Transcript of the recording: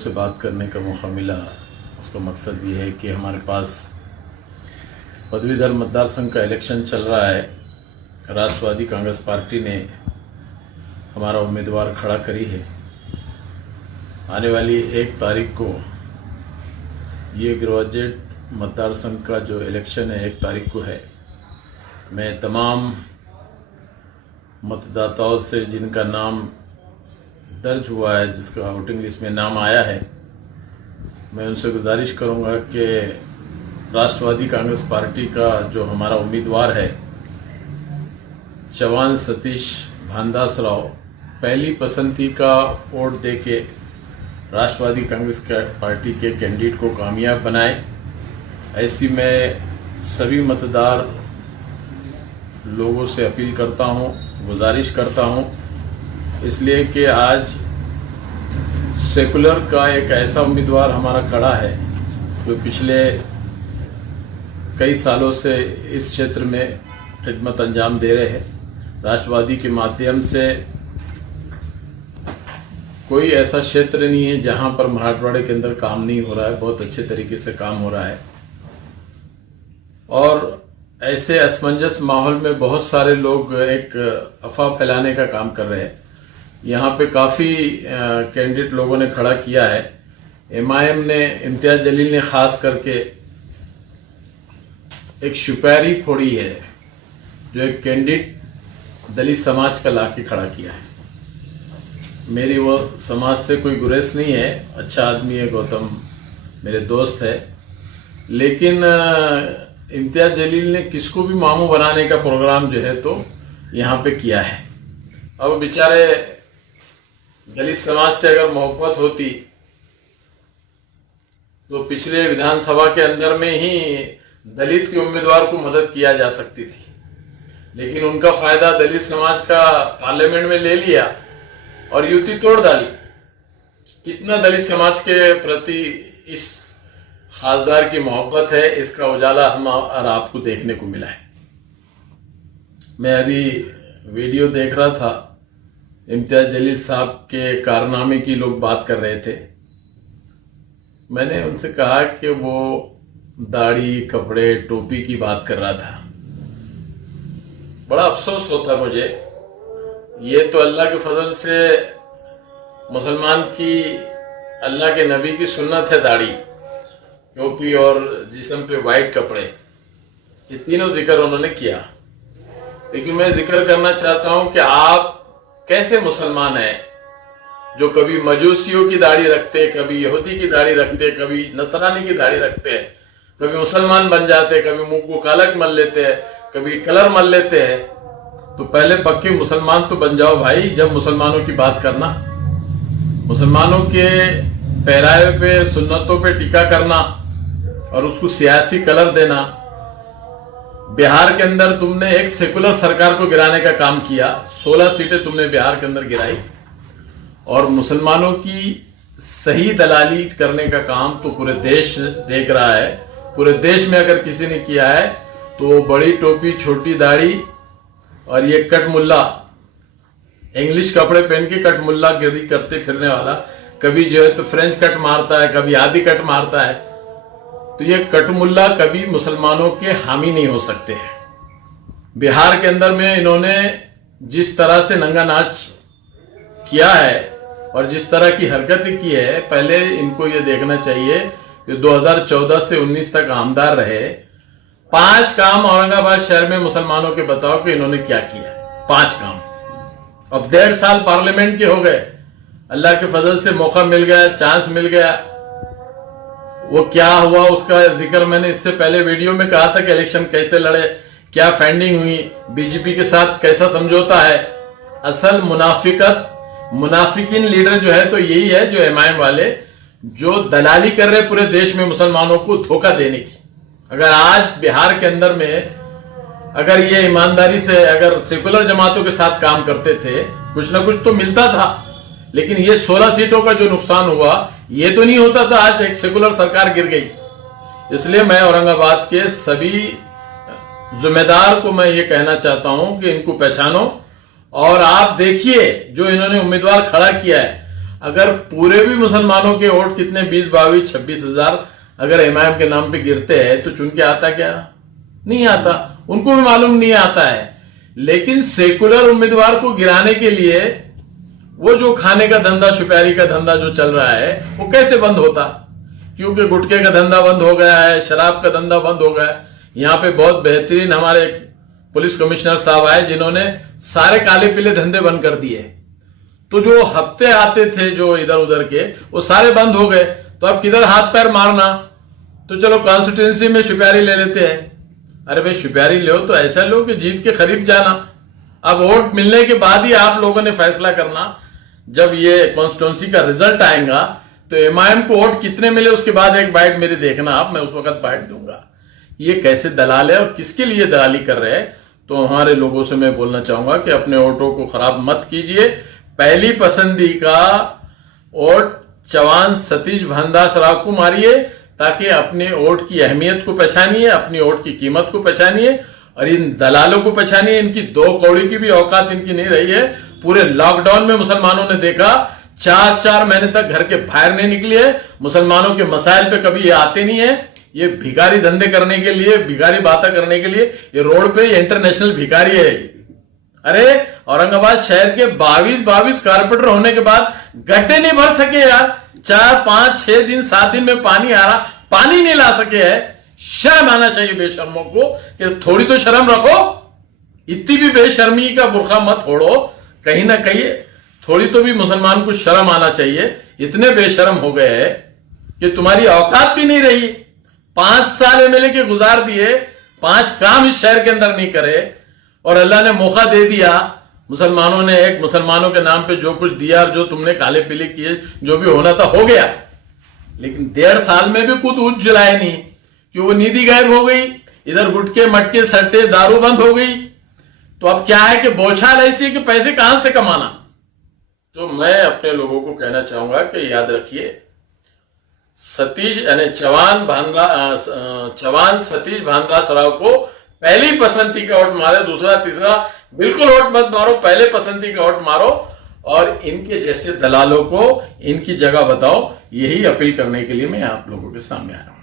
से बात करने का मौका मिला, उसका मकसद ये है कि हमारे पास पदवीधर मतदार संघ का इलेक्शन चल रहा है। राष्ट्रवादी कांग्रेस पार्टी ने हमारा उम्मीदवार खड़ा करी है। आने वाली 1 तारीख को ये ग्रेजुएट मतदार संघ का जो इलेक्शन है 1 तारीख को है। मैं तमाम मतदाताओं से जिनका नाम दर्ज हुआ है, जिसका वोटिंग लिस्ट में नाम आया है, मैं उनसे गुजारिश करूंगा कि राष्ट्रवादी कांग्रेस पार्टी का जो हमारा उम्मीदवार है चौहान सतीश भानदास राव, पहली पसंदी का वोट देके राष्ट्रवादी कांग्रेस पार्टी के कैंडिडेट को कामयाब बनाए। ऐसी मैं सभी मतदार लोगों से अपील करता हूं, गुजारिश करता हूं, इसलिए कि आज सेकुलर का एक ऐसा उम्मीदवार हमारा खड़ा है जो पिछले कई सालों से इस क्षेत्र में खिदमत अंजाम दे रहे हैं। राष्ट्रवादी के माध्यम से कोई ऐसा क्षेत्र नहीं है जहां पर मराठवाड़े के अंदर काम नहीं हो रहा है, बहुत अच्छे तरीके से काम हो रहा है। और ऐसे असमंजस माहौल में बहुत सारे लोग एक अफवाह फैलाने का काम कर रहे हैं। यहाँ पे काफी कैंडिडेट लोगों ने खड़ा किया है। एमआईएम ने, इम्तियाज जलील ने खास करके एक सुपारी फोड़ी है जो एक कैंडिडेट दलित समाज का लाके खड़ा किया है। मेरी वो समाज से कोई गुरेज नहीं है, अच्छा आदमी है, गौतम मेरे दोस्त है, लेकिन इम्तियाज जलील ने किसको भी मामू बनाने का प्रोग्राम जो है तो यहाँ पे किया है। अब बेचारे दलित समाज से अगर मोहब्बत होती तो पिछले विधानसभा के अंदर में ही दलित के उम्मीदवार को मदद किया जा सकती थी, लेकिन उनका फायदा दलित समाज का पार्लियामेंट में ले लिया और युति तोड़ डाली। कितना दलित समाज के प्रति इस खासदार की मोहब्बत है, इसका उजाला हम और आपको देखने को मिला है। मैं अभी वीडियो देख रहा था, इम्तियाज जलील साहब के कारनामे की लोग बात कर रहे थे। मैंने उनसे कहा कि वो दाढ़ी, कपड़े, टोपी की बात कर रहा था। बड़ा अफसोस होता मुझे। ये तो अल्लाह के फजल से मुसलमान की, अल्लाह के नबी की सुन्नत है, दाढ़ी, टोपी और जिस्म पे वाइट कपड़े, ये तीनों जिक्र उन्होंने किया। लेकिन मैं जिक्र करना चाहता हूं कि आप कैसे मुसलमान हैं जो कभी मजूसियों की दाढ़ी रखते, कभी यहूदी की दाढ़ी रखते, कभी नसरानी की दाढ़ी रखते हैं, कभी मुसलमान बन जाते, कभी मुंह को कालक मल लेते हैं, कभी कलर मल लेते हैं। तो पहले पक्के मुसलमान तो बन जाओ भाई, जब मुसलमानों की बात करना, मुसलमानों के पहरावे पे, सुन्नतों पे टीका करना और उसको सियासी कलर देना। बिहार के अंदर तुमने एक सेकुलर सरकार को गिराने का काम किया, 16 सीटें तुमने बिहार के अंदर गिराई, और मुसलमानों की सही दलाली करने का काम तो पूरे देश देख रहा है। पूरे देश में अगर किसी ने किया है तो बड़ी टोपी, छोटी दाढ़ी और ये कट मुल्ला, इंग्लिश कपड़े पहन के कट मुल्ला गिरी करते फिरने वाला, कभी जो है तो फ्रेंच कट मारता है, कभी आदि कट मारता है। तो ये कटमुल्ला कभी मुसलमानों के हामी नहीं हो सकते हैं। बिहार के अंदर में इन्होंने जिस तरह से नंगा नाच किया है और जिस तरह की हरकतें की है, पहले इनको ये देखना चाहिए कि 2014 से 19 तक आमदार रहे। 5 काम औरंगाबाद शहर में मुसलमानों के बताओ कि इन्होंने क्या किया। 5 काम। अब 1.5 साल पार्लियामेंट के हो गए, अल्लाह के फजल से मौका मिल गया, चांस मिल गया। वो क्या हुआ उसका जिक्र मैंने इससे पहले वीडियो में कहा था कि इलेक्शन कैसे लड़े, क्या फंडिंग हुई, बीजेपी के साथ कैसा समझौता है। असल मुनाफिकिन लीडर जो है तो यही है, जो एमआईएम वाले, जो दलाली कर रहे पूरे देश में मुसलमानों को धोखा देने की। अगर आज बिहार के अंदर में अगर ये ईमानदारी से अगर सेकुलर जमातों के साथ काम करते थे, कुछ ना कुछ तो मिलता था। लेकिन ये 16 सीटों का जो नुकसान हुआ, ये तो नहीं होता था, आज एक सेकुलर सरकार गिर गई। इसलिए मैं औरंगाबाद के सभी जिम्मेदार को मैं ये कहना चाहता हूं कि इनको पहचानो और आप देखिए जो इन्होंने उम्मीदवार खड़ा किया है। अगर पूरे भी मुसलमानों के वोट कितने 20-22-26,000 अगर एमआईएम के नाम पे गिरते हैं तो चुन के आता क्या? नहीं आता, उनको भी मालूम नहीं आता है। लेकिन सेकुलर उम्मीदवार को गिराने के लिए वो जो खाने का धंधा, सुपारी का धंधा जो चल रहा है वो कैसे बंद होता? क्योंकि गुटखे का धंधा बंद हो गया है, शराब का धंधा बंद हो गया है। यहाँ पे बहुत बेहतरीन हमारे पुलिस कमिश्नर साहब आए जिन्होंने सारे काले पीले धंधे बंद कर दिए। तो जो हफ्ते आते थे जो इधर उधर के, वो सारे बंद हो गए। तो अब किधर हाथ पैर मारना? तो चलो कॉन्स्टिट्यूंसी में सुपारी ले लेते हैं। अरे भाई सुपारी लो तो ऐसा लो कि जीत के करीब जाना। अब वोट मिलने के बाद ही आप लोगों ने फैसला करना। जब ये कॉन्स्टिट्यूंसी का रिजल्ट आएगा तो एमआईएम को वोट कितने मिले उसके बाद एक बाइट मेरी देखना आप, मैं उस वक्त बाइट दूंगा। ये कैसे दलाल है और किसके लिए दलाली कर रहे हैं? तो हमारे लोगों से मैं बोलना चाहूंगा कि अपने वोटों को खराब मत कीजिए। पहली पसंदी का वोट चौहान सतीश भानदासराव को मारिए, ताकि अपने वोट की अहमियत को पहचानिए, अपनी वोट की कीमत को पहचानिए और इन दलालों को पहचानिए। इनकी 2 कौड़ी की भी औकात इनकी नहीं रही है। पूरे लॉकडाउन में मुसलमानों ने देखा 4-4 महीने तक घर के बाहर नहीं निकले। मुसलमानों के मसाइल पे कभी ये आते नहीं है। ये भिखारी धंधे करने के लिए, भिखारी बातें करने के लिए ये रोड पे इंटरनेशनल भिखारी है। अरे औरंगाबाद शहर के 22 कारपोरेटर होने के बाद गड्ढे नहीं भर सके यार। 4, 5, 6 दिन 7 दिन में पानी आ रहा, पानी नहीं ला सके है। शर्म आना चाहिए बेशर्मों को कि थोड़ी तो शर्म रखो। इतनी भी बेशर्मी का बुरखा मत ओढ़ो। कहीं ना कहीं थोड़ी तो भी मुसलमान को शर्म आना चाहिए। इतने बेशर्म हो गए हैं कि तुम्हारी औकात भी नहीं रही। 5 साल एमएलए के गुजार दिए, 5 काम इस शहर के अंदर नहीं करे और अल्लाह ने मौका दे दिया। मुसलमानों ने एक मुसलमानों के नाम पे जो कुछ दिया और जो तुमने काले पीले किए, जो भी होना था हो गया। लेकिन 1.5 साल में भी कुछ ऊंच जलाए नहीं कि वो नीति गायब हो गई। इधर गुटके मटके सट्टे दारू बंद हो गई। तो अब क्या है कि बौछार ऐसी है कि पैसे कहां से कमाना। तो मैं अपने लोगों को कहना चाहूंगा कि याद रखिए, सतीश यानी चौहान सतीश भानदासराव को पहली पसंदी का वोट मारे, दूसरा तीसरा बिल्कुल वोट मत मारो, पहले पसंदी का वोट मारो और इनके जैसे दलालों को इनकी जगह बताओ। यही अपील करने के लिए मैं आप लोगों के सामने आया हूं।